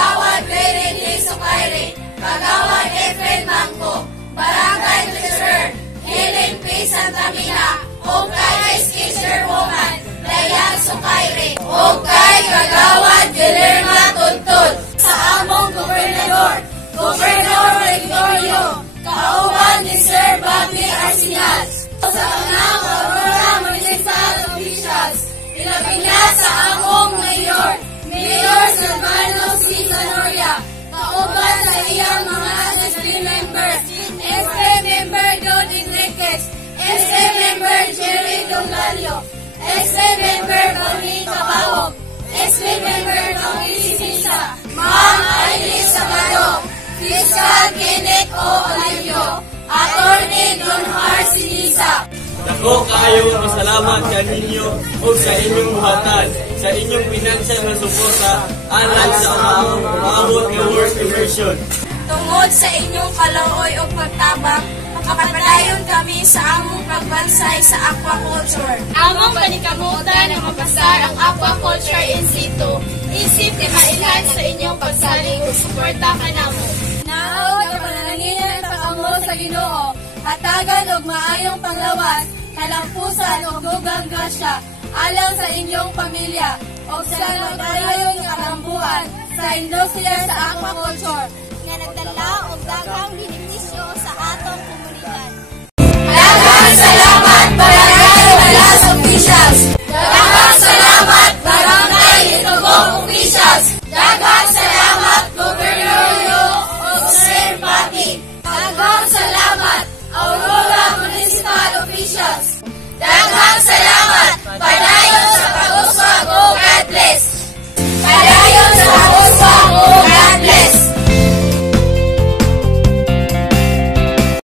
Kagawad Benedict Sucaire, Kagawad Efren Mangko, Barangay Treasurer Helen P. Santamina, o kay Vice Chairwoman Dayan Sucaire, o kay Kagawad Guillermo Tuntun, sa among Gobernador, Gobernador Gregorio, kauban ni Sir Bobby Arsenal, sa anang Aurora Municipal Officials, ilabi na sa among Mayor, Mayor Silvano C. Zanoria, kauban sa iyang mga assembly member, SP Member Don Enriquez, SP Member Jerry Dongalio, SP Member Tony Cabao, SP Member Tony Sinisa, Ma'am Aileen Sabado, Fiscal Kenneth O. Olivio, Attorney Don Har Sinisa. Dako kayo masalamat kaninyo o sa inyong buhatan, sa inyong financial na suporta alang sa among work immersion. Tungod sa inyong kalooy o pagtabang, makapadayon kami sa among pagbansay sa aquaculture. Among panikamutan na mapasar ang aquaculture in situ. Isip ni mailan sa inyong pagsalig o suporta ka namo. Naawag ang panananginan pag-amo sa Ginoo, hatagan og maayong panglawas, kalampusan o dugang grasya, alang sa inyong pamilya, o sa magayong kalambuan sa industriya sa aquaculture, Nga nagdala og daghang